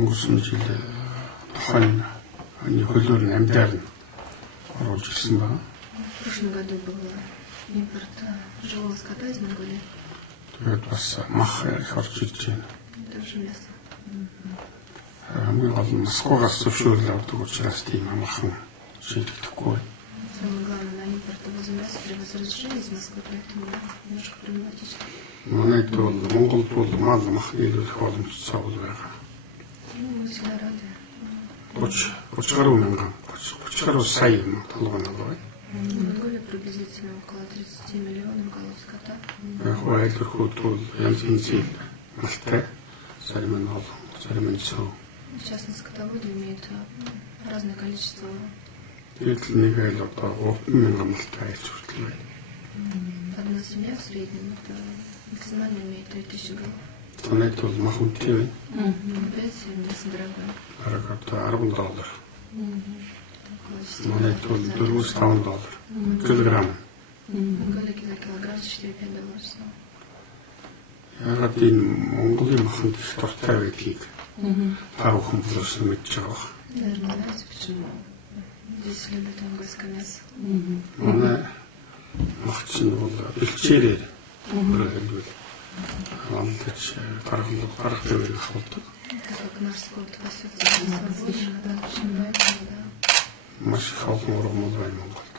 өнгөрсөн жил тухайн хөлөөр амьдаар нь оруулж ирсэн байна. В прошлом году был импорт живого скота из Монголии. Тэгээд бас мах их орж ирж байна. Тоже мясо. Хамгийн гол нь Москвагаас зөвшөөрөл авдаг учраас тийм амархан шийдэгдэхгүй. Самое главное, на импорт возим мясо требуется разрешение из Москвы, поэтому немножко проблематично. Манайд бол Монголд бол мал мах нэлээд боломжтой байгаа. Мы всегда рады. 30 гаруй мянган 30 гаруй сая толгой байна. В Монголии приблизительно около 30 миллионов голов скота. Хөөе төрхөд бол янз янзын малтай сарман ол сарман суу. Частно скотоводы имеют разное количество. Тэгээд нэг айл одоо 3 мянган малтай айлч хүртэл байна. Одна семья в среднем максимально имеет 3000 голов. Танайд бол мах үнэтэй байна. Пенсия мясо дорогое. $10. Манайд бол $4-5 килограмм. Монголия килограмм $4-5. Ягаад энэ Монголын маханд их дуртай байдгийг та бүхэн бүлэс мэдж байгаа. Наверное, знаете почему? Здесь любят монгольское мясо. Манай махч нь бол бэлчээрээр өөрөөр амтч гарах дээр хавдаг. Как наш скот пасется свободно, да, очень поэтому, да. Маш их олон ургамал байна Монголд.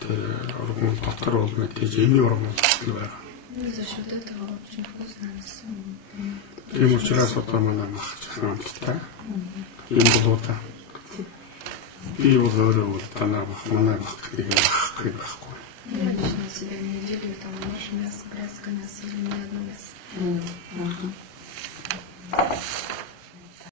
Тэр ургамал дотор бол мэдээж эми ургамал байна. И за счет этого очень вкусное мясо. Тийм учраас одоо манай махч хамттай. Ийм болоота. Би бол өөрөө танаа манай мах гэхийг байхгүй. Я лично себя неделю там нож мясо, грязкое мясо или ни одно мясо.